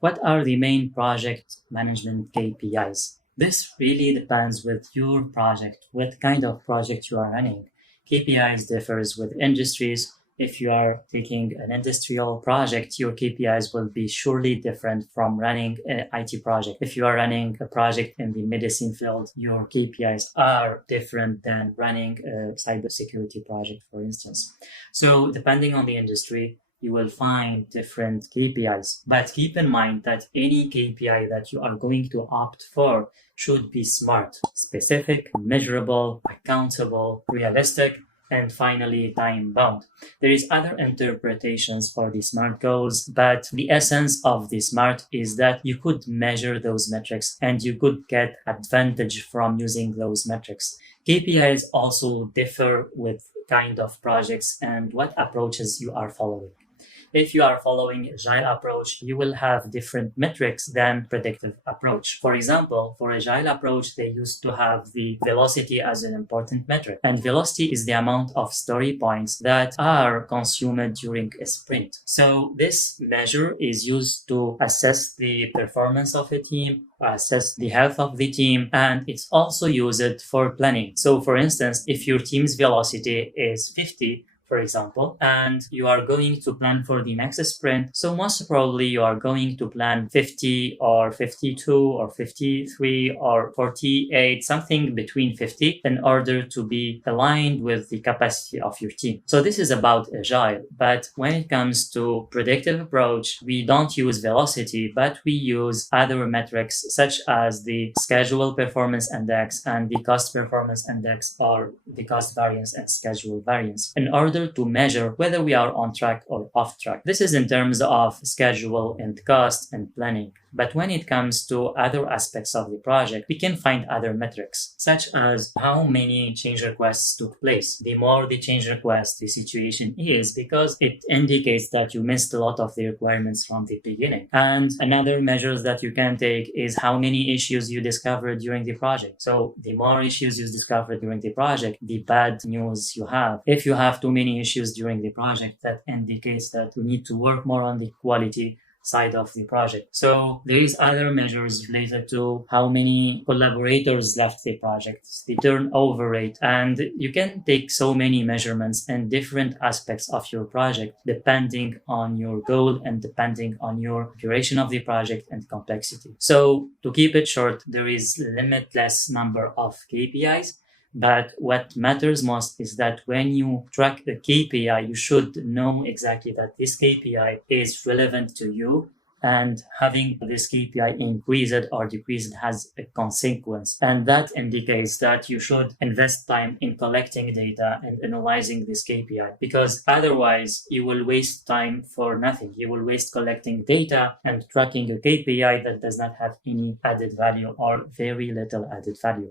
What are the main project management KPIs? This really depends with your project, what kind of project you are running. KPIs differs with industries. If you are taking an industrial project, your KPIs will be surely different from running an IT project. If you are running a project in the medicine field, your KPIs are different than running a cybersecurity project, for instance. So depending on the industry, you will find different KPIs. But keep in mind that any KPI that you are going to opt for should be SMART, specific, measurable, accountable, realistic, and finally time bound. There is other interpretations for the SMART goals, but the essence of the SMART is that you could measure those metrics and you could get advantage from using those metrics. KPIs also differ with kind of projects and what approaches you are following. If you are following agile approach, you will have different metrics than predictive approach. For example, for agile approach, they used to have the velocity as an important metric. And velocity is the amount of story points that are consumed during a sprint. So this measure is used to assess the performance of a team, assess the health of the team, and it's also used for planning. So for instance, if your team's velocity is 50, for example, and you are going to plan for the next sprint. So most probably you are going to plan 50 or 52 or 53 or 48, something between 50 in order to be aligned with the capacity of your team. So this is about agile. But when it comes to predictive approach, we don't use velocity, but we use other metrics such as the schedule performance index and the cost performance index, or the cost variance and schedule variance, in order to measure whether we are on track or off track. This is in terms of schedule and cost and planning. But when it comes to other aspects of the project, we can find other metrics, such as how many change requests took place. The more the change request the situation is, because it indicates that you missed a lot of the requirements from the beginning. And another measures that you can take is how many issues you discovered during the project. So the more issues you discover during the project, the bad news you have. If you have too many issues during the project, that indicates that you need to work more on the quality side of the project. So there is other measures related to how many collaborators left the project, the turnover rate, and you can take so many measurements in different aspects of your project depending on your goal and depending on your duration of the project and complexity. So to keep it short, there is limitless number of KPIs. But what matters most is that when you track the KPI, you should know exactly that this KPI is relevant to you, and having this KPI increased or decreased has a consequence. And that indicates that you should invest time in collecting data and analyzing this KPI, because otherwise you will waste time for nothing. You will waste collecting data and tracking a KPI that does not have any added value or very little added value.